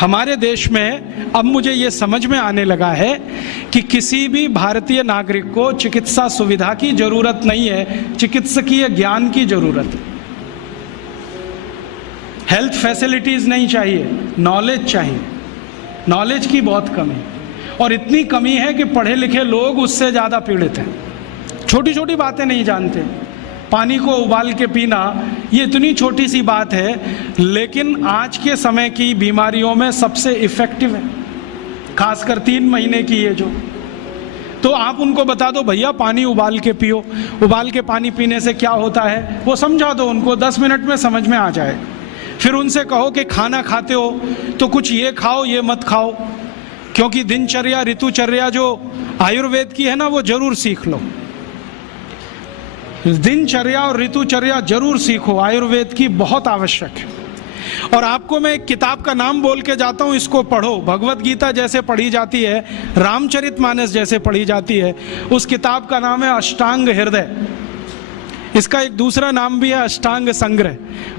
हमारे देश में अब मुझे ये समझ में आने लगा है कि किसी भी भारतीय नागरिक को चिकित्सा सुविधा की जरूरत नहीं है, चिकित्सकीय ज्ञान की जरूरत है। हेल्थ फैसिलिटीज नहीं चाहिए, नॉलेज चाहिए। नॉलेज की बहुत कमी, और इतनी कमी है कि पढ़े लिखे लोग उससे ज़्यादा पीड़ित हैं। छोटी छोटी बातें नहीं जानते। पानी को उबाल के पीना ये इतनी छोटी सी बात है, लेकिन आज के समय की बीमारियों में सबसे इफ़ेक्टिव है, खासकर 3 महीने की ये जो। तो आप उनको बता दो भैया पानी उबाल के पियो, उबाल के पानी पीने से क्या होता है वो समझा दो उनको, 10 मिनट में समझ में आ जाए। फिर उनसे कहो कि खाना खाते हो तो कुछ ये खाओ ये मत खाओ, क्योंकि दिनचर्या ऋतुचर्या जो आयुर्वेद की है ना वो जरूर सीख लो। दिनचर्या और ऋतुचर्या जरूर सीखो, आयुर्वेद की बहुत आवश्यक है। और आपको मैं एक किताब का नाम बोल के जाता हूँ, इसको पढ़ो। भगवत गीता जैसे पढ़ी जाती है, रामचरितमानस जैसे पढ़ी जाती है, उस किताब का नाम है अष्टांग हृदय। इसका एक दूसरा नाम भी है अष्टांग संग्रह,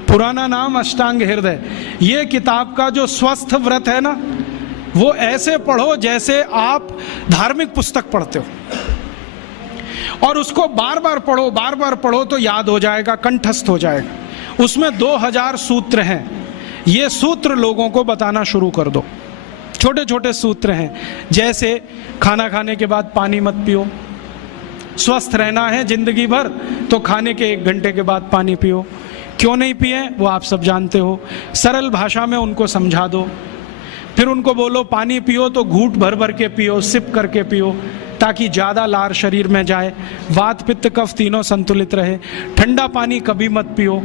पुराना नाम अष्टांग हृदय। ये किताब का जो स्वस्थ व्रत है ना, वो ऐसे पढ़ो जैसे आप धार्मिक पुस्तक पढ़ते हो, और उसको बार बार पढ़ो, बार बार पढ़ो तो याद हो जाएगा, कंठस्थ हो जाएगा। उसमें 2000 सूत्र हैं। ये सूत्र लोगों को बताना शुरू कर दो। छोटे छोटे सूत्र हैं, जैसे खाना खाने के बाद पानी मत पियो, स्वस्थ रहना है जिंदगी भर तो खाने के 1 घंटे के बाद पानी पियो। क्यों नहीं पिए वो आप सब जानते हो, सरल भाषा में उनको समझा दो। फिर उनको बोलो पानी पियो तो घूंट भर भर के पियो, सिप करके पियो, ताकि ज़्यादा लार शरीर में जाए, वात पित्त कफ तीनों संतुलित रहे। ठंडा पानी कभी मत पियो।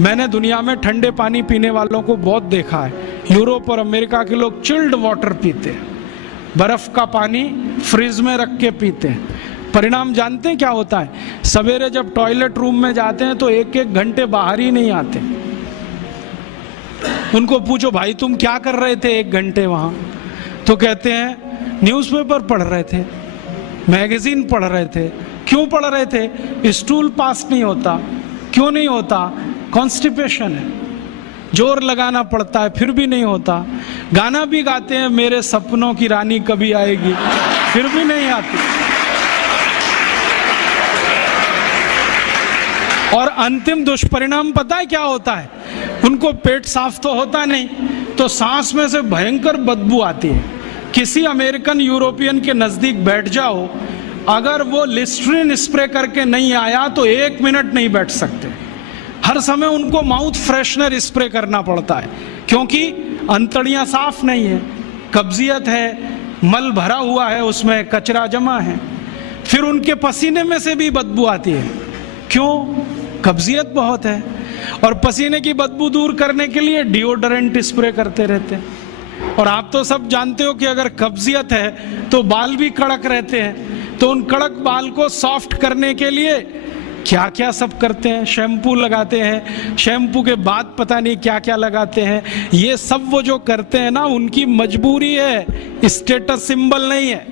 मैंने दुनिया में ठंडे पानी पीने वालों को बहुत देखा है। यूरोप और अमेरिका के लोग चिल्ड वाटर पीते हैं, बर्फ़ का पानी फ्रिज में रख के पीते हैं। परिणाम जानते हैं क्या होता है? सवेरे जब टॉयलेट रूम में जाते हैं तो 1-1 घंटे बाहर ही नहीं आते। उनको पूछो भाई तुम क्या कर रहे थे 1 घंटे वहाँ? तो कहते हैं न्यूज़पेपर पढ़ रहे थे, मैगजीन पढ़ रहे थे। क्यों पढ़ रहे थे? स्टूल पास नहीं होता। क्यों नहीं होता? कॉन्स्टिपेशन है, जोर लगाना पड़ता है फिर भी नहीं होता। गाना भी गाते हैं मेरे सपनों की रानी कभी आएगी, फिर भी नहीं आती। और अंतिम दुष्परिणाम पता है क्या होता है? उनको पेट साफ तो होता नहीं, तो सांस में से भयंकर बदबू आती है। किसी अमेरिकन यूरोपियन के नजदीक बैठ जाओ, अगर वो लिस्ट्रीन स्प्रे करके नहीं आया तो 1 मिनट नहीं बैठ सकते। हर समय उनको माउथ फ्रेशनर स्प्रे करना पड़ता है, क्योंकि अंतड़ियां साफ नहीं है, कब्जियत है, मल भरा हुआ है, उसमें कचरा जमा है। फिर उनके पसीने में से भी बदबू आती है। क्यों? कब्जियत बहुत है, और पसीने की बदबू दूर करने के लिए डिओडोरेंट स्प्रे करते रहते हैं। और आप तो सब जानते हो कि अगर कब्जियत है तो बाल भी कड़क रहते हैं, तो उन कड़क बाल को सॉफ्ट करने के लिए क्या क्या सब करते हैं। शैम्पू लगाते हैं, शैम्पू के बाद पता नहीं क्या क्या लगाते हैं। ये सब वो जो करते हैं ना, उनकी मजबूरी है, स्टेटस सिंबल नहीं है।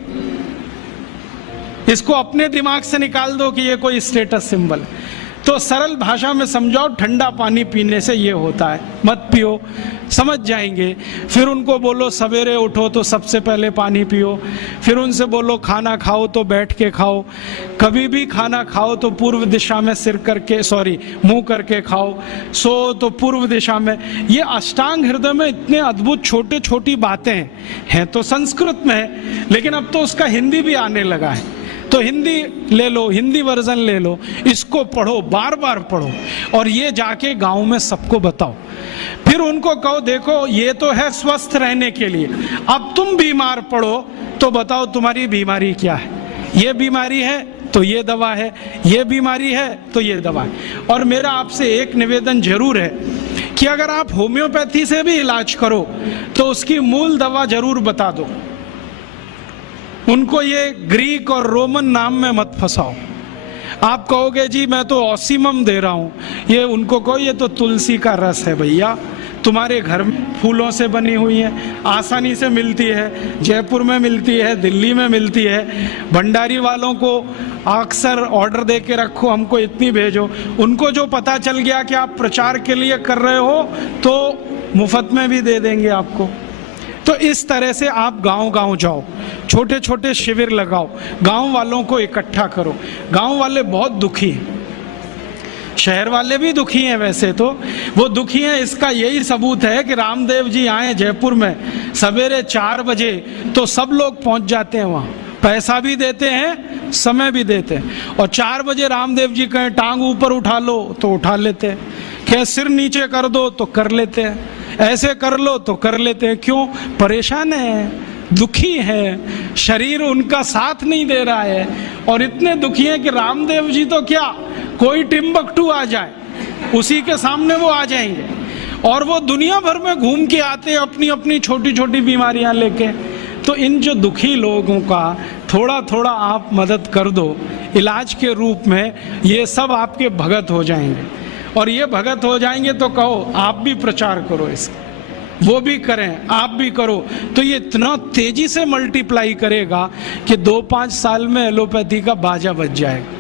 इसको अपने दिमाग से निकाल दो कि ये कोई स्टेटस सिंबल है। तो सरल भाषा में समझाओ, ठंडा पानी पीने से ये होता है, मत पियो, समझ जाएंगे। फिर उनको बोलो सवेरे उठो तो सबसे पहले पानी पियो। फिर उनसे बोलो खाना खाओ तो बैठ के खाओ, कभी भी खाना खाओ तो पूर्व दिशा में मुंह करके खाओ, सो तो पूर्व दिशा में। ये अष्टांग हृदय में इतने अद्भुत छोटे छोटी बातें हैं तो संस्कृत में है, लेकिन अब तो उसका हिंदी भी आने लगा है। तो हिंदी ले लो, हिंदी वर्जन ले लो, इसको पढ़ो, बार बार पढ़ो, और ये जाके गांव में सबको बताओ। फिर उनको कहो देखो ये तो है स्वस्थ रहने के लिए, अब तुम बीमार पड़ो तो बताओ तुम्हारी बीमारी क्या है। ये बीमारी है तो ये दवा है, ये बीमारी है तो ये दवा है। और मेरा आपसे एक निवेदन जरूर है कि अगर आप होम्योपैथी से भी इलाज करो तो उसकी मूल दवा जरूर बता दो। उनको ये ग्रीक और रोमन नाम में मत फंसाओ। आप कहोगे जी मैं तो ऑसिमम दे रहा हूँ, ये उनको कहो ये तो तुलसी का रस है भैया, तुम्हारे घर में फूलों से बनी हुई है, आसानी से मिलती है, जयपुर में मिलती है, दिल्ली में मिलती है। भंडारी वालों को अक्सर ऑर्डर दे के रखो, हमको इतनी भेजो। उनको जो पता चल गया कि आप प्रचार के लिए कर रहे हो तो मुफ्त में भी दे देंगे आपको। तो इस तरह से आप गांव गांव जाओ, छोटे छोटे शिविर लगाओ, गांव वालों को इकट्ठा करो। गांव वाले बहुत दुखी हैं, शहर वाले भी दुखी हैं, वैसे तो वो दुखी हैं। इसका यही सबूत है कि रामदेव जी आए जयपुर में सवेरे 4 बजे तो सब लोग पहुंच जाते हैं वहाँ, पैसा भी देते हैं, समय भी देते हैं। और 4 बजे रामदेव जी कहें टांग ऊपर उठा लो तो उठा लेते हैं, कहें सिर नीचे कर दो तो कर लेते हैं, ऐसे कर लो तो कर लेते हैं। क्यों? परेशान है, दुखी है, शरीर उनका साथ नहीं दे रहा है। और इतने दुखी हैं कि रामदेव जी तो क्या, कोई टिम्बकटू आ जाए उसी के सामने वो आ जाएंगे। और वो दुनिया भर में घूम के आते हैं अपनी अपनी छोटी छोटी बीमारियां लेके। तो इन जो दुखी लोगों का थोड़ा थोड़ा आप मदद कर दो इलाज के रूप में, ये सब आपके भगत हो जाएंगे। और ये भगत हो जाएंगे तो कहो आप भी प्रचार करो इसका, वो भी करें, आप भी करो, तो ये इतना तेजी से मल्टीप्लाई करेगा कि 2-5 साल में एलोपैथी का बाजा बज जाएगा।